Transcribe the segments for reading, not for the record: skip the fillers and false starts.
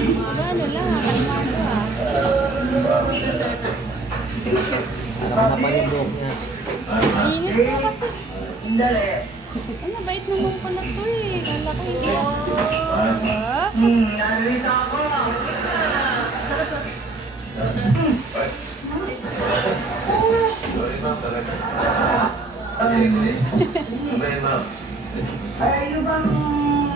Ano lang, kalmado ah. Alam na pala yung buhok niya. Init na kasi. Ang nabait naman ko na to eh. Kala ko hindi. Ay, yung bang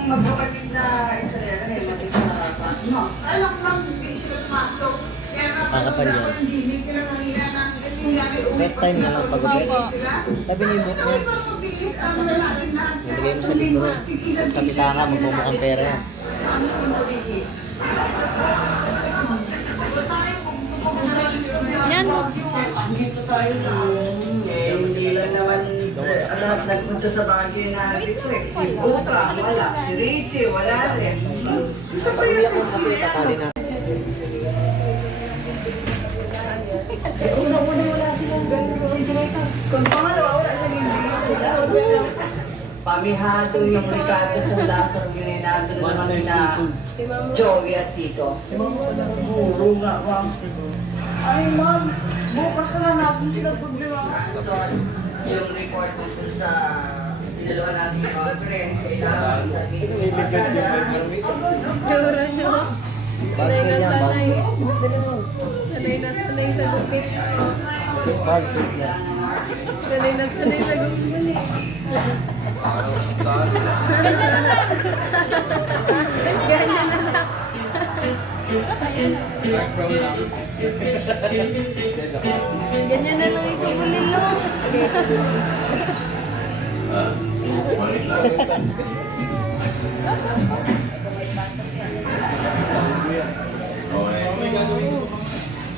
magkakapit na isa yan, eh, mati sa harapan? No. Alam ko lang, hindi sila pumasok. Kaya Kakapal yan. hindi ko lang nangyayari ng nangyari. First time na lang pag-upit. Sabi niyo yung buhok niya. Nilagay mo sa libro. Pag sa pitaka, magmumukhang pera yan. Yan. Dito tayo na. Hindi lang naman lahat nagpunta sa bagay na reflex. Si Buka, wala. Si Richie, wala rin. Isa pa Pag-uwi yun. ako kasi tatali natin. Una-una wala silang gano'n. Kung pangalawa, wala silang hindi. Pamihado yung Ricardo sa Lazaro Ginenado na naman na Joey at Tito. Puro nga, ma'am. Ay, ma'am, bukas na natin sila problema. So, yung report ko sa dinalawa natin conference, kailangan sabihin. Nililigad yung microwave. Dura nyo. Sanay na sanay. Dali Sanay na sanay sa gupit. Bagit na. Sanay na sanay sa gupit. Ganyan na lang. Ganyan na lang ikaw bulilo.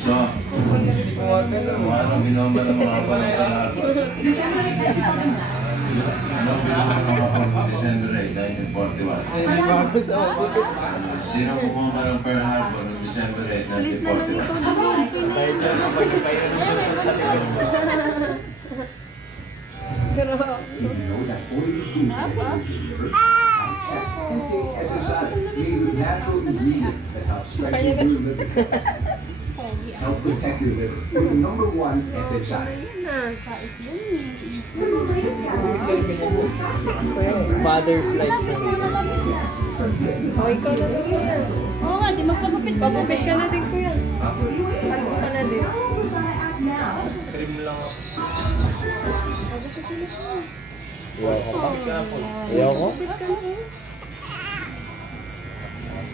So, ano binomba ng mga pangalan? December 8, 1941. Sino po kung parang Pearl Harbor noong December 8, 1941? Dahil dyan ako magkakain ng buhok sa likod. Natural ingredients that help strengthen your liver cells. Help protect your liver with the number one SHI. Mother's life. Oo nga, di magpagupit ka. Magupit ka na din kuya. Pagupit ka na din. Trim lang ako. Ayoko pa. Ayoko?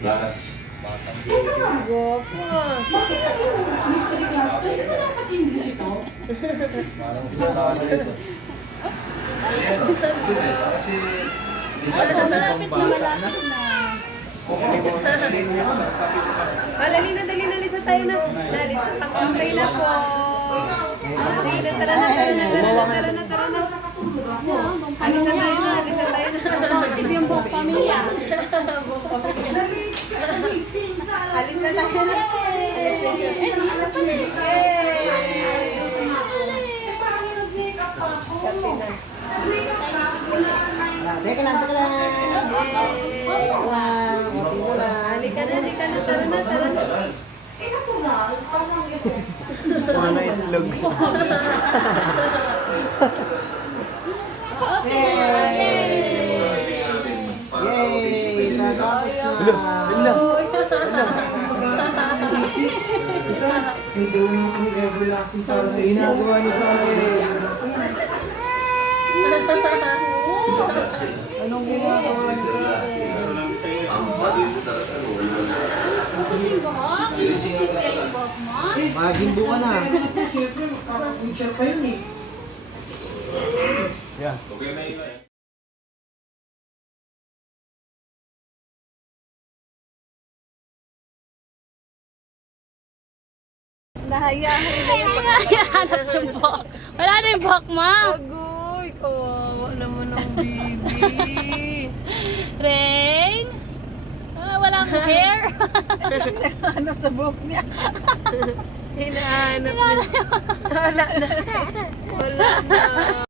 Lakas. Gopo. Parang sila na ito. Kasi, Malapit na malapit na. Dali na, lisa tayo na. Lisa, pangkambay na po. Sige na, tara na. Alisa tayo na. Ito yung buong pamilya. Alis na tayo na. Teka lang. Wow, mati mo na. Halika na, tara na. Mana itlog. Yay! Natapos na. Ginagawa niyo sa akin. Anong ginagawa niyo sa akin? Maging buka na. Yeah. Nahayahan na yung Hanap yung buhok. Wala na yung buhok, ma. Agoy, kawawa naman ang baby. Rain? Walang hair. Ano sa buhok niya? Hinahanap niya. Wala na.